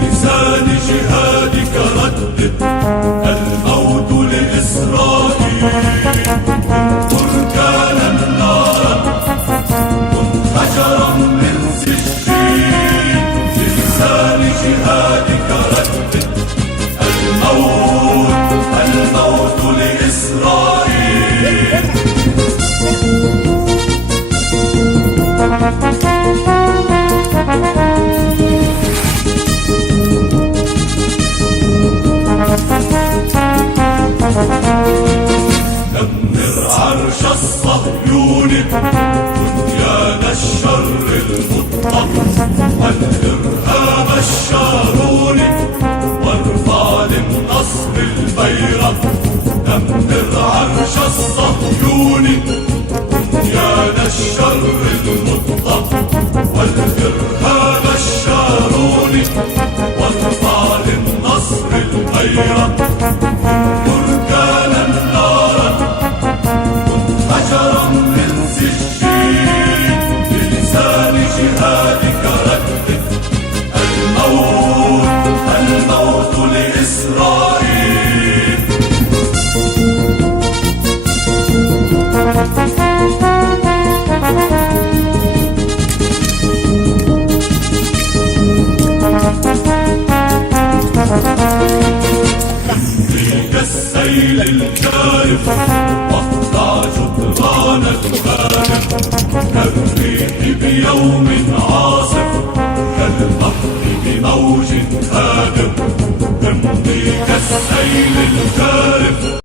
بلسان جهادك ردد الموت لإسرائيل. بركانا نارا كن حجرا من سجين بلسان جهادك ردد الموت لإسرائيل. دمر عرش الصهيوني بنيان الشر المطلق والإرهاب الشاروني وارفع للنصر البيرق. دمر عرش الصهيوني بنيان الشر المطلق والإرهاب الشاروني وارفع للنصر البيرق. بركانا نارا كن حجرا من سجين بلسان جهادك ردد الموت لإسرائيل. كالسيل الجارف واقطع جدران الغارب كالريح بيوم عاصف كالبحر بموج هادم.